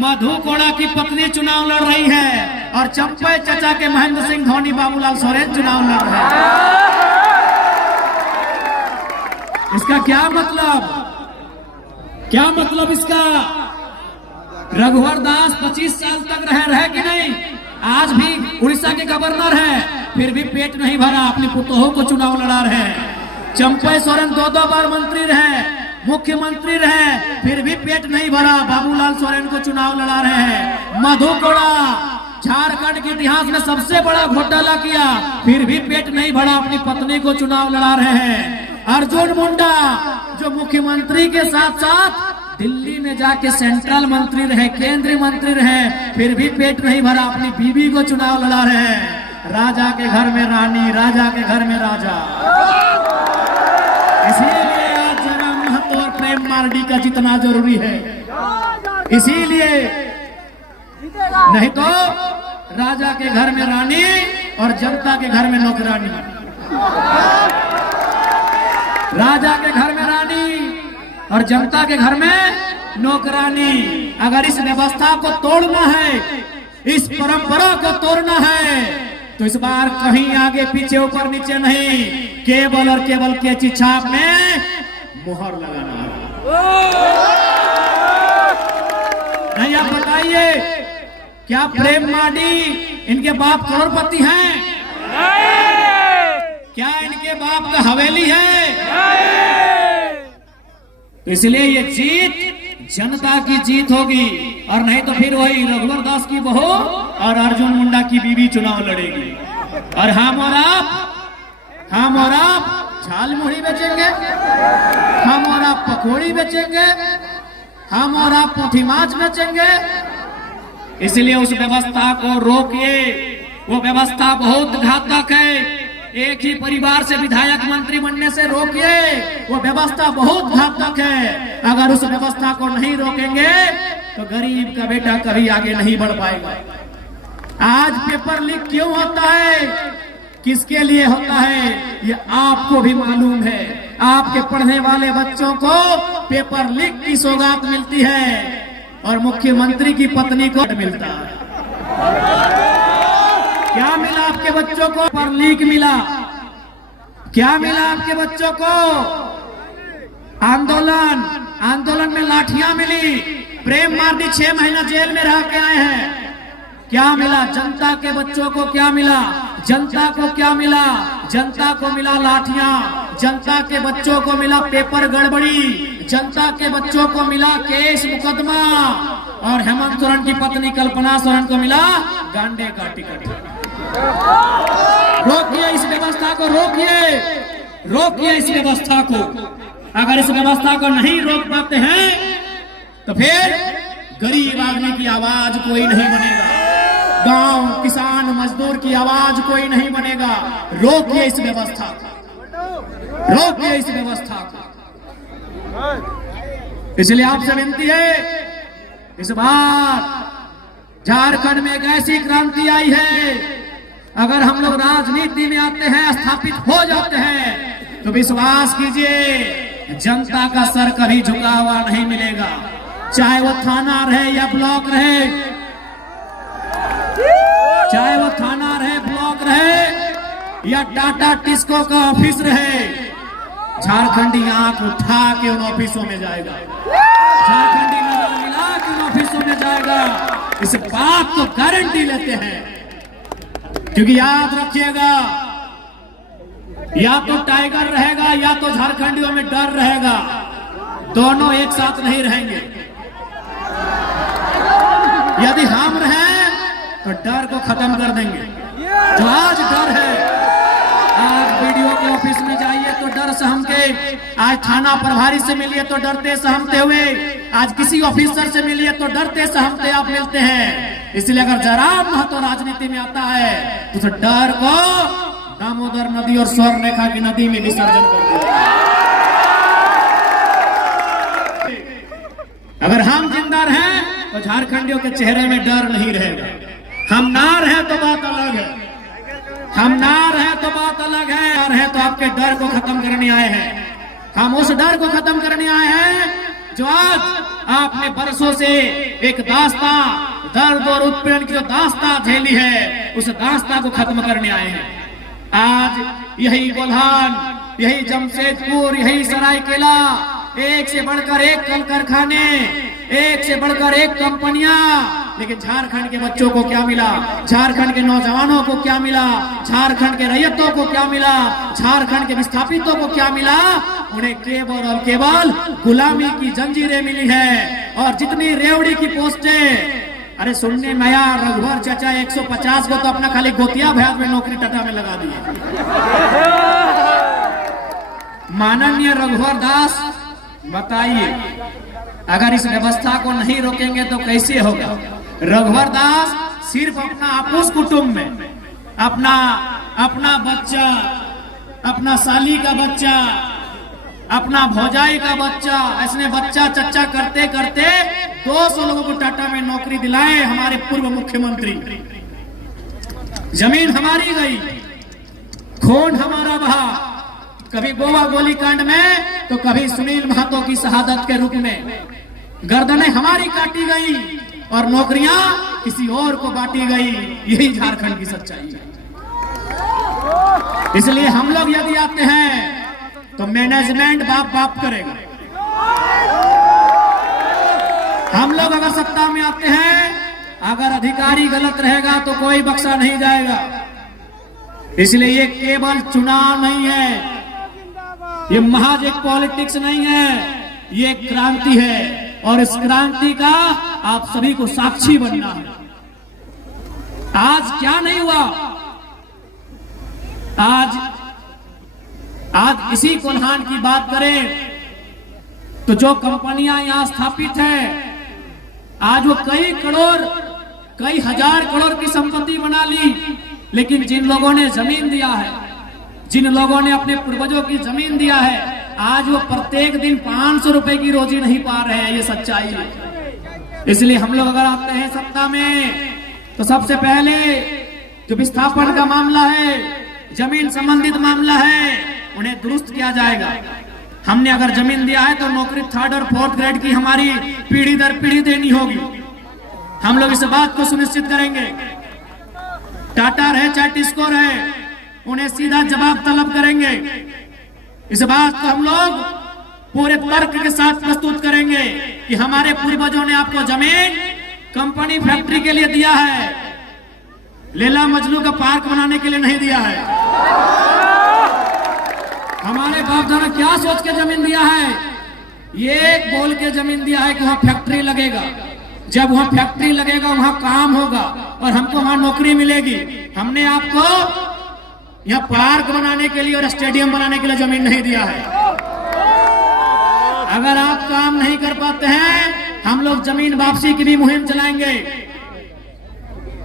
मधु कोड़ा की पत्नी चुनाव लड़ रही है और चंपई चचा के महेंद्र सिंह धोनी बाबूलाल सोरेन चुनाव लड़ रहे हैं। इसका क्या मतलब इसका? रघुवर दास 25 साल तक रहे कि नहीं? आज भी उड़ीसा के गवर्नर है, फिर भी पेट नहीं भरा, अपनी पुतोहों को चुनाव लड़ा रहे हैं। चंपई सोरेन 2 बार मंत्री रहे, मुख्यमंत्री रहे, फिर भी पेट नहीं भरा, बाबूलाल सोरेन को चुनाव लड़ा रहे हैं। मधु कोड़ा झारखंड के इतिहास में सबसे बड़ा घोटाला किया, फिर भी पेट नहीं भरा, अपनी पत्नी को चुनाव लड़ा रहे हैं। अर्जुन मुंडा जो मुख्यमंत्री के साथ साथ दिल्ली में जाके सेंट्रल मंत्री रहे, केंद्रीय मंत्री रहे, फिर भी पेट नहीं भरा, अपनी बीवी को चुनाव लड़ा रहे हैं। राजा के घर में रानी, राजा के घर में राजा। इसीलिए आज जरा महतो और प्रेम मार्डी का जितना जरूरी है, इसीलिए नहीं तो राजा के घर में रानी और जनता के घर में नौकरानी। राजा के घर में रानी और जनता के घर में नौकरानी। अगर इस व्यवस्था को तोड़ना है, इस परंपरा को तोड़ना है, तो इस बार कहीं आगे पीछे ऊपर नीचे नहीं, केवल और केवल कैंची छाप में मुहर लगाना है। नहीं, आप बताइए, क्या प्रेम मार्डी इनके बाप करोड़पति हैं? क्या इनके बाप का हवेली है? तो इसलिए ये जीत जनता की जीत होगी, और नहीं तो फिर वही रघुवर दास की बहू और अर्जुन मुंडा की बीवी चुनाव लड़ेगी। और हम और आप झाल मुढ़ी बेचेंगे, हम और आप पकौड़ी बेचेंगे, हम और आप पोथी माछ बेचेंगे। इसलिए उस व्यवस्था को रोकिए, वो व्यवस्था बहुत घातक है। एक ही परिवार से विधायक मंत्री बनने से रोकिए, वो व्यवस्था बहुत घातक है। अगर उस व्यवस्था को नहीं रोकेंगे तो गरीब का बेटा कभी आगे नहीं बढ़ पाएगा। आज पेपर लीक क्यों होता है, किसके लिए होता है, ये आपको भी मालूम है। आपके पढ़ने वाले बच्चों को पेपर लीक की सौगात मिलती है और मुख्यमंत्री की पत्नी को मिलता है। क्या मिला आपके बच्चों को? पेपर लीक मिला। क्या मिला आपके बच्चों को? आंदोलन में लाठियां मिली। प्रेम मार्डी 6 महीना जेल में रह के आए हैं। क्या मिला जनता के बच्चों को? क्या मिला जनता को? क्या मिला जनता को? मिला लाठियां। जनता के बच्चों को मिला पेपर गड़बड़ी। जनता के बच्चों को मिला केस मुकदमा। और हेमंत सोरेन की पत्नी कल्पना सोरेन को मिला गांडे का टिकट। रोकिए इस व्यवस्था को, रोकिए इस व्यवस्था को। अगर इस व्यवस्था को नहीं रोक पाते हैं तो फिर गरीब आदमी की आवाज कोई नहीं बनेगा, गांव किसान मजदूर की आवाज कोई नहीं बनेगा। रोकिए इस व्यवस्था को, रोकिए इस व्यवस्था को। इसलिए आपसे विनती है, इस बार झारखंड में एक ऐसी क्रांति आई है, अगर हम लोग राजनीति में आते हैं, स्थापित हो जाते हैं, तो विश्वास कीजिए जनता का सर कभी झुका हुआ नहीं मिलेगा। चाहे वो थाना रहे या ब्लॉक रहे, चाहे वो थाना रहे, ब्लॉक रहे या टाटा टिस्को का ऑफिस रहे, झारखंडी आंख उठा के उन ऑफिसों में जाएगा, झारखंडी नजर मिला के उन ऑफिसों में जाएगा। इस बात को गारंटी लेते हैं, क्योंकि याद रखिएगा, या तो टाइगर रहेगा या तो झारखंडियों में डर रहेगा, दोनों एक साथ नहीं रहेंगे। यदि हम रहें तो डर को खत्म कर देंगे। जो आज डर है, आज वीडियो के ऑफिस में जाइए तो डर सहमके, आज थाना प्रभारी से मिलिए तो डरते सहमते हुए, आज किसी ऑफिसर से मिलिए तो डरते सहमते आप मिलते हैं। इसलिए अगर जरा महत्व राजनीति में आता है तो उस डर को दामोदर नदी और स्वर्ण रेखा की नदी में विसर्जन कर दिया। अगर हम जिंदा रहें तो झारखंडियों के चेहरे में डर नहीं रहेगा। हम ना रहे तो बात अलग है, हम ना रहे तो बात अलग है। और है तो आपके डर को खत्म करने आए हैं। हम उस डर को खत्म करने आए हैं जो आज आपने बरसों से एक दास्तां, दर्द और उत्पीड़न की जो दास्तां झेली है, उस दास्तां को खत्म करने आए हैं। आज यही कोल्हान, यही जमशेदपुर, यही सरायकेला, एक से बढ़कर एक कल कारखाने, एक से बढ़कर एक कंपनियां, लेकिन झारखंड के बच्चों को क्या मिला? झारखंड के नौजवानों को क्या मिला? झारखंड के रैयतों को क्या मिला? झारखंड के विस्थापितों को क्या मिला? उन्हें केवल और केवल गुलामी की जंजीरें मिली है। और जितनी रेवड़ी की पोस्टें, अरे सुनने में आया रघुवर चाचा 150 को तो अपना खाली गोतिया भैया में नौकरी टाटा में लगा दी। माननीय रघुवर दास, बताइए, अगर इस व्यवस्था को नहीं रोकेंगे तो कैसे होगा? रघुवर दास सिर्फ अपना आपूस कुटुंब में अपना बच्चा, अपना साली का बच्चा, अपना भौजाई का बच्चा, ऐसे बच्चा चच्चा करते करते 200 लोगों को टाटा में नौकरी दिलाए हमारे पूर्व मुख्यमंत्री। जमीन हमारी गई, खून हमारा बहा, कभी गोवा गोलीकांड में तो कभी सुनील महतो की शहादत के रूप में। गर्दनें हमारी काटी गई और नौकरियां किसी और को बांटी गई। यही झारखंड की सच्चाई है। इसलिए हम लोग यदि आते हैं तो मैनेजमेंट बाप बाप करेगा। हम लोग अगर सत्ता में आते हैं, अगर अधिकारी गलत रहेगा तो कोई बख्शा नहीं जाएगा। इसलिए ये केवल चुनाव नहीं है, ये महज एक पॉलिटिक्स नहीं है, ये क्रांति है। और इस क्रांति का आप सभी को साक्षी बनना है। आज क्या नहीं हुआ? आज इसी कोल्हान की बात करें तो जो कंपनियां यहां स्थापित है, आज वो कई करोड़, कई हजार करोड़ की संपत्ति बना ली, लेकिन जिन लोगों ने जमीन दिया है, जिन लोगों ने अपने पूर्वजों की जमीन दिया है, आज वो प्रत्येक दिन 500 रुपए की रोजी नहीं पा रहे हैं। ये सच्चाई है। इसलिए हम लोग अगर आते हैं सत्ता में तो सबसे पहले जो विस्थापन का मामला है, जमीन संबंधित मामला है, उन्हें दुरुस्त किया जाएगा। हमने अगर जमीन दिया है तो नौकरी 3rd और 4th ग्रेड की हमारी पीढ़ी दर पीढ़ी देनी होगी। हम लोग इस बात को सुनिश्चित करेंगे। टाटा रहे चाहे टिस्को रहे, उन्हें सीधा जवाब तलब करेंगे। इस बात को हम लोग पूरे तर्क के साथ प्रस्तुत करेंगे कि हमारे पूर्वजों ने आपको जमीन कंपनी फैक्ट्री के लिए दिया है, लैला मजनू का पार्क बनाने के लिए नहीं दिया है। हमारे बाप दादा क्या सोच के जमीन दिया है? ये बोल के जमीन दिया है कि वहां फैक्ट्री लगेगा, जब वहां फैक्ट्री लगेगा वहां काम होगा और हमको वहां नौकरी मिलेगी। हमने आपको यहाँ पार्क बनाने के लिए और स्टेडियम बनाने के लिए जमीन नहीं दिया है। अगर आप काम नहीं कर पाते हैं, हम लोग जमीन वापसी की भी मुहिम चलाएंगे।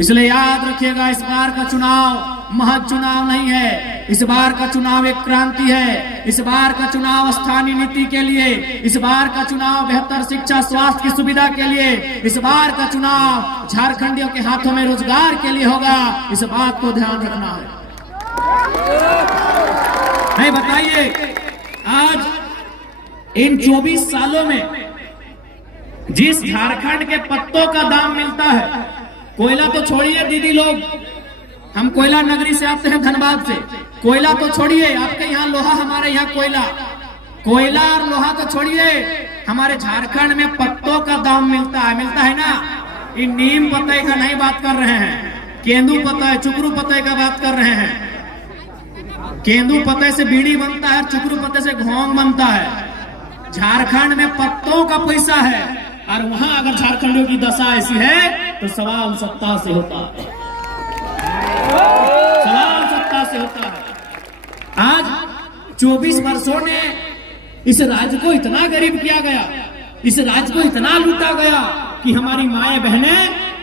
इसलिए याद रखिएगा, इस बार का चुनाव महज चुनाव नहीं है। इस बार का चुनाव एक क्रांति है। इस बार का चुनाव स्थानीय नीति के लिए, इस बार का चुनाव बेहतर शिक्षा स्वास्थ्य की सुविधा के लिए, इस बार का चुनाव झारखंडियों के हाथों में रोजगार के लिए होगा। इस बात को ध्यान रखना है। नहीं, बताइए, आज इन 24 सालों में जिस झारखंड के पत्तों का दाम मिलता है, कोयला तो छोड़िए दीदी लोग, हम कोयला नगरी से आते हैं, धनबाद से। कोयला तो छोड़िए, आपके यहाँ लोहा, हमारे यहाँ कोयला और लोहा तो छोड़िए, हमारे झारखंड में पत्तों का दाम मिलता है ना। इन नीम पत्ते का नहीं बात कर रहे हैं, केंदू पत्ता, चुकरू पत्ते का बात कर रहे हैं। केंदू पत्ते से बीड़ी बनता है, चुकरू पत्ते से घोंग बनता है। झारखंड में पत्तों का पैसा है, और वहां अगर झारखंडियों की दशा ऐसी है तो सवाल सत्ता से होता है। सवाल सत्ता से होता है। आज 24 वर्षों ने इस राज्य को इतना गरीब किया गया, इस राज्य को इतना लूटा गया कि हमारी माएं बहनें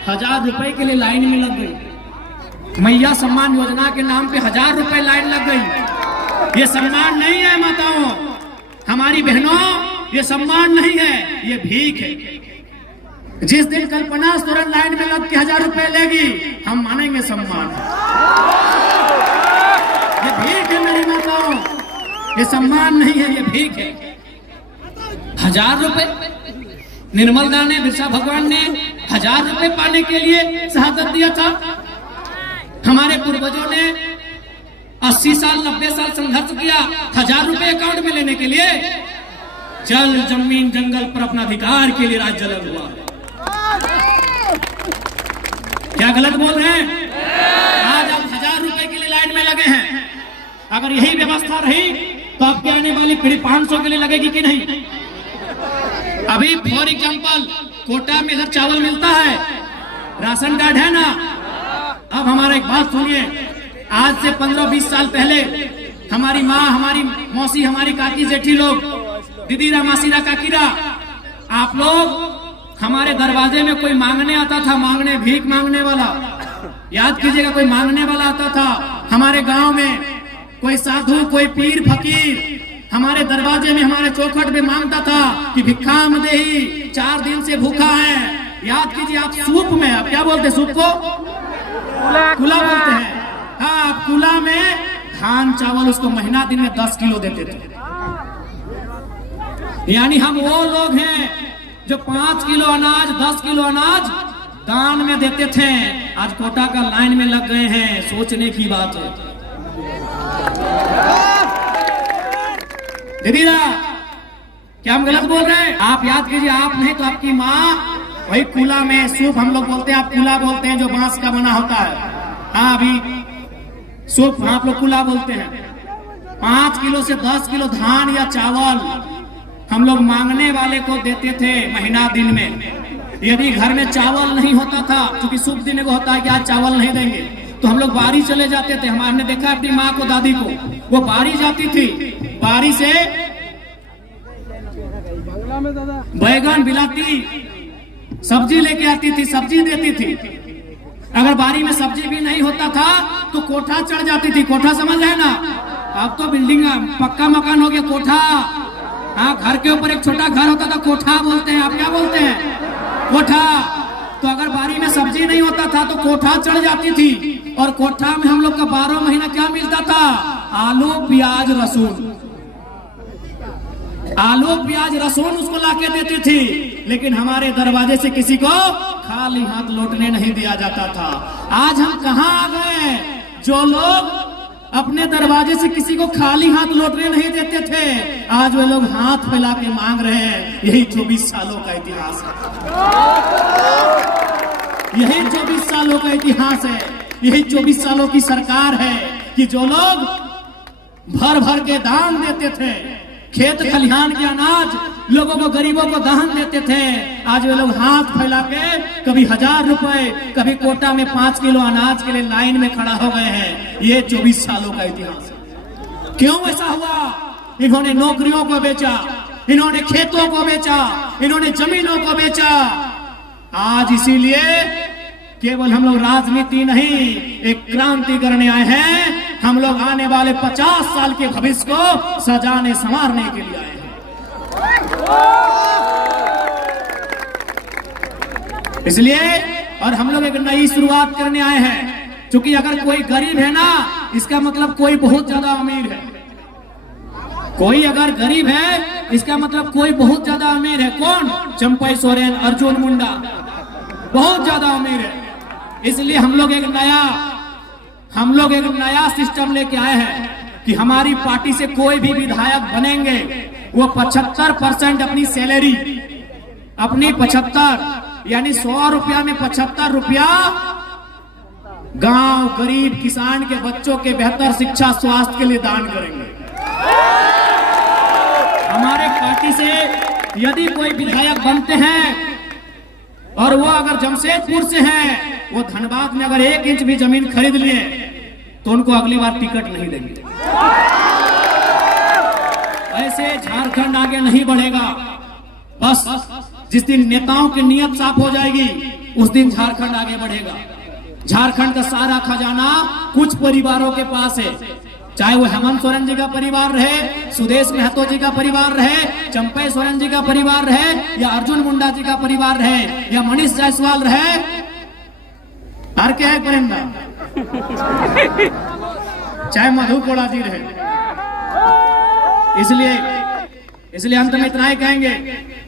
1000 रुपए के लिए लाइन में लग गई। मैया सम्मान योजना के नाम पे 1000 रुपए लाइन लग गई। ये सम्मान नहीं है माताओं, हमारी बहनों, ये सम्मान नहीं है, ये भीख है। जिस दिन कल्पना सोरेन लाइन में लग के 1000 रुपए लेगी, हम मानेंगे सम्मान है। ये भीख है मेरी माताओं, ये सम्मान नहीं है, ये भीख है। 1000 रुपए निर्मल दास ने, बिरसा भगवान ने 1000 रुपए पाने के लिए शहादत दिया था। हमारे पूर्वजों ने 80 साल 90 साल संघर्ष किया 1000 रुपए अकाउंट में लेने के लिए। जल जमीन जंगल पर अपना अधिकार के लिए राज्य जलन हुआ। क्या गलत बोल रहे हैं? आज आप 1000 रुपए के लिए लाइन में लगे हैं। अगर यही व्यवस्था रही तो आपके आने वाली पीढ़ी 500 के लिए लगेगी कि नहीं? अभी फॉर एग्जाम्पल कोटा में इधर चावल मिलता है, राशन कार्ड है ना। अब हमारा एक बात सुनिए, आज से 15-20 साल पहले हमारी माँ, हमारी मौसी, हमारी काकी जेठी लोग, दीदीरा मासीरा काकीरा, आप लोग हमारे दरवाजे में कोई मांगने आता था, मांगने, भीख मांगने वाला, याद कीजिएगा, कोई मांगने वाला आता था हमारे गांव में, कोई साधु, कोई पीर फकीर हमारे दरवाजे में, हमारे चौखट में मांगता था कि भिक्षाम देही, 4 दिन से भूखा है। याद कीजिए, आप सूप में, आप क्या बोलते हैं सूप को? कुला बोलते हैं। हाँ, कुला में धान चावल उसको महीना दिन में 10 किलो देते थे। यानी हम वो लोग हैं जो 5 किलो अनाज, 10 किलो अनाज दान में देते थे। आज कोटा का लाइन में लग गए हैं, सोचने की बात है। दीदीरा, क्या हम गलत बोल रहे हैं? आप याद कीजिए, आप नहीं तो आपकी माँ वही कुला में सूप, हम लोग बोलते हैं, आप कुला बोलते हैं, जो बांस का बना होता है। हाँ, अभी सूप आप लोग कुला बोलते हैं। 5 किलो से 10 किलो धान या चावल हम लोग मांगने वाले को देते थे महीना दिन में। यदि घर में चावल नहीं होता था, क्योंकि शुभ दिन को होता है कि आज चावल नहीं देंगे, तो हम लोग बारी चले जाते थे। हमने देखा अपनी माँ को, दादी को, वो बारी जाती थी, बारी से बैगन बिलाती, सब्जी लेके आती थी, सब्जी देती थी। अगर बारी में सब्जी भी नहीं होता था तो कोठा चढ़ जाती थी। कोठा समझ रहे ना? अब तो बिल्डिंग पक्का मकान हो गया, कोठा। हाँ, घर के ऊपर एक छोटा घर होता था, कोठा बोलते हैं। आप क्या बोलते हैं? कोठा। तो अगर बारी में सब्जी नहीं होता था तो कोठा चढ़ जाती थी, और कोठा में हम लोग का 12 महीना क्या मिलता था? आलू प्याज लहसुन, आलू प्याज लहसुन उसको लाके देती थी। लेकिन हमारे दरवाजे से किसी को खाली हाथ लौटने नहीं दिया जाता था। आज हम कहाँ आ गए? जो लोग अपने दरवाजे से किसी को खाली हाथ लौटने नहीं देते थे, आज वे लोग हाथ फैला के मांग रहे हैं। यही 24 सालों का इतिहास है। यही 24 सालों का इतिहास है। यही 24 सालों की सरकार है कि जो लोग भर भर के दान देते थे, खेत खलिहान के अनाज लोगों को, गरीबों को दान देते थे, आज वे लोग हाथ फैला के कभी 1000 रुपए, कभी कोटा में 5 किलो अनाज के लिए लाइन में खड़ा हो गए हैं। ये 24 सालों का इतिहास है। क्यों ऐसा हुआ? इन्होंने नौकरियों को बेचा, इन्होंने खेतों को बेचा, इन्होंने जमीनों को बेचा। आज इसीलिए केवल हम लोग राजनीति नहीं, एक क्रांति करने आए हैं। हम लोग आने वाले 50 साल के भविष्य को सजाने संवारने के लिए आए हैं। इसलिए और हम लोग एक नई शुरुआत करने आए हैं। क्योंकि अगर कोई गरीब है ना, इसका मतलब कोई बहुत ज्यादा अमीर है। कोई अगर गरीब है, इसका मतलब कोई बहुत ज्यादा अमीर है। कौन? चंपई सोरेन, अर्जुन मुंडा बहुत ज्यादा अमीर है। इसलिए हम लोग एक नया सिस्टम लेके आए हैं कि हमारी पार्टी से कोई भी विधायक बनेंगे, वो 75% अपनी सैलरी, अपनी 75 यानी 100 रुपया में 75 रुपया गांव, गरीब, किसान के बच्चों के बेहतर शिक्षा, स्वास्थ्य के लिए दान करेंगे। हमारे पार्टी से यदि कोई विधायक बनते हैं और वो अगर जमशेदपुर से हैं, वो धनबाद में अगर 1 इंच भी जमीन खरीद लिए तो उनको अगली बार टिकट नहीं देंगे। ऐसे झारखंड आगे नहीं बढ़ेगा। बस जिस दिन नेताओं की नीयत साफ हो जाएगी, उस दिन झारखंड आगे बढ़ेगा। झारखंड का सारा खजाना कुछ परिवारों के पास है, चाहे वो हेमंत सोरेन जी का परिवार रहे, सुदेश महतो जी का परिवार रहे, चंपई सोरेन जी का परिवार रहे, या अर्जुन मुंडा जी का परिवार रहे, या मनीष जायसवाल रहे, और क्या है परिंदा, चाहे मधु कोड़ा जी रहे। इसलिए अंत में इतना ही कहेंगे,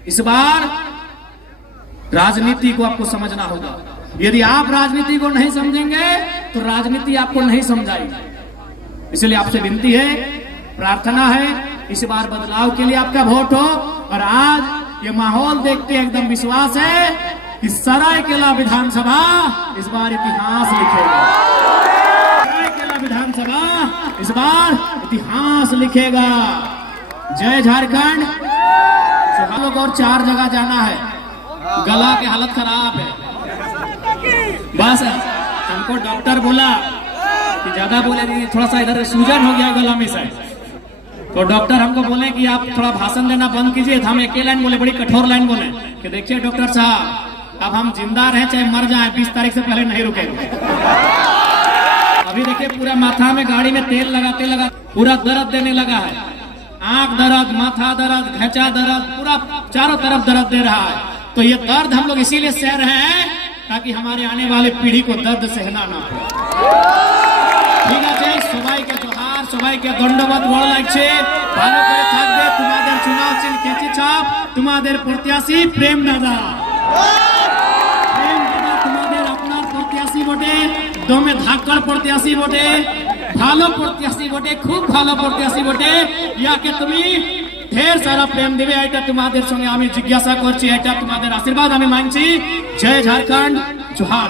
इस बार राजनीति को आपको समझना होगा। यदि आप राजनीति को नहीं समझेंगे तो राजनीति आपको नहीं समझाएगी। इसलिए आपसे विनती है, प्रार्थना है, इस बार बदलाव के लिए आपका वोट हो। और आज ये माहौल देख के एकदम विश्वास है कि सरायकेला विधानसभा इस बार इतिहास लिखेगा। सरायकेला विधानसभा इस बार इतिहास लिखेगा। जय झारखंड। हम लोग और 4 जगह जाना है, गला की हालत खराब है। बस हमको डॉक्टर बोला कि ज्यादा बोले, थोड़ा सा इधर सूजन हो गया गला में से, तो डॉक्टर हमको बोले कि आप थोड़ा भाषण देना बंद कीजिए। हम एक लाइन बोले, बड़ी कठोर लाइन बोले कि देखिए डॉक्टर साहब, अब हम जिंदा रहे चाहे मर जाएं, 20 तारीख से पहले नहीं रुकेंगे। अभी देखिए पूरा माथा में गाड़ी में तेल लगाते लगाते पूरा दर्द देने लगा है। आंख दर्द, माथा दर्द, घचा दर्द, पूरा चारों तरफ दर्द दे रहा है। तो ये दर्द हम लोग इसीलिए सह रहे हैं ताकि हमारे आने वाले पीढ़ी को दर्द सहना ना पड़े। ঠিক আছে, সবাইকে জোহার, সবাইকে ধন্যবাদ। ভালো লাগছে, ভালো করে থাকবে। তোমাদের চুনাव চিহ্ন কেচি ছাপ, তোমাদের প্রত্যাশী প্রেম দাদা। প্রেম দাদা তোমাদের আপনার প্রত্যাশী বটে, দমে ধাক্কার প্রত্যাশী বটে, ভালো প্রত্যাশী বটে, খুব ভালো প্রত্যাশী বটে। ইয়াকে তুমি ঢের সারা প্রেম দিবে, এটা তোমাদের সঙ্গে আমি জিজ্ঞাসা করছি, এটা তোমাদের আশীর্বাদ আমি মানছি। জয় ঝাড়খণ্ড, জোহার।